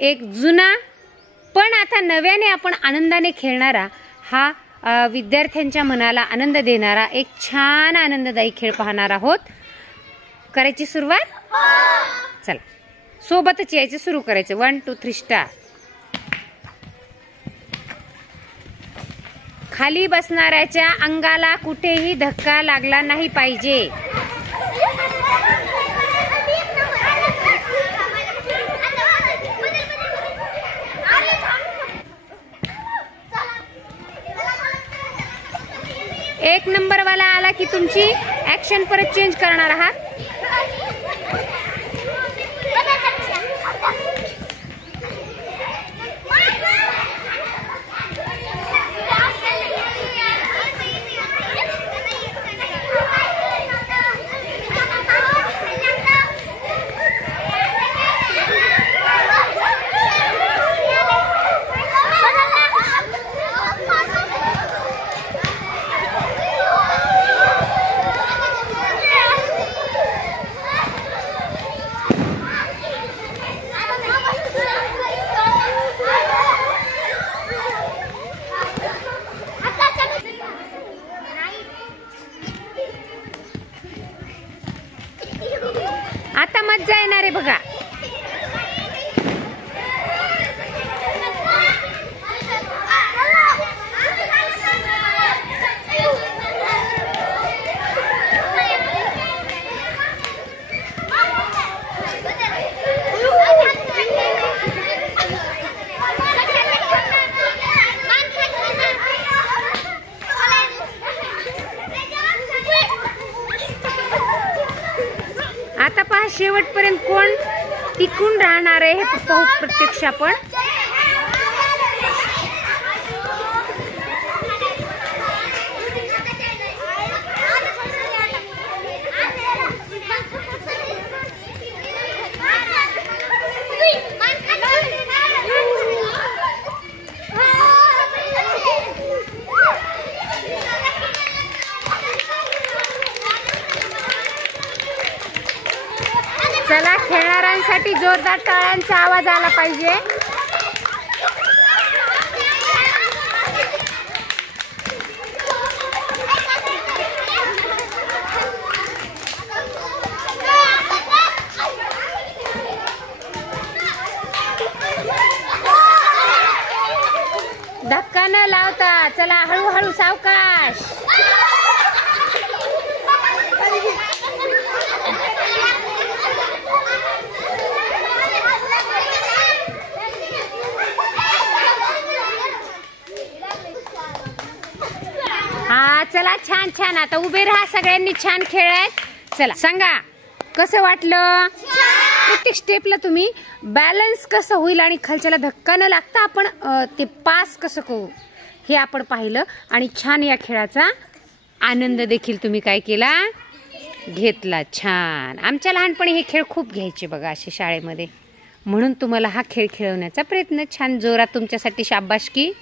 एक जुना पण आता नव्याने आपण आनंदाने खेळणारा हा विद्यार्थ्यांच्या मनाला आनंद देणारा एक छान आनंददायी खेळ पाहणार आहोत। करायची सुरुवात? चला सोबतच यायचं, सुरू करायचं। 1 2 3 स्टार्ट। खाली बसणाऱ्याच्या अंगाला कुठेही धक्का लागला नाही पाहिजे। एक नंबर वाला आला की तुमची ऍक्शन परत चेंज करणार आहात। आता मज्जा येणार आहे बघा। आता पहा शेवटपर्यंत कोण टिकून राहणार आहे हे पाहू प्रत्यक्ष आपण। चला खेळणाऱ्यांसाठी जोरदार टाळ्यांचा आवाज आला पाहिजे। धक्का न लावता चला हळूहळू सावकाश। हा चला छान छान। आता उभे राहा, सगळ्यांनी छान खेळायत। चला सांगा कसं वाटलं? प्रत्येक स्टेपला तुम्ही बॅलन्स कसं होईल आणि खालच्याला धक्का न लागता आपण ते पास कसं करू हे आपण पाहिलं आणि छान या खेळाचा आनंद देखील तुम्ही काय केला? घेतला। छान। आमच्या लहानपणी हे खेळ खूप घ्यायचे बघा असे शाळेमध्ये, म्हणून तुम्हाला हा खेळ खेळवण्याचा प्रयत्न। छान जोरात तुमच्यासाठी शाबासकी।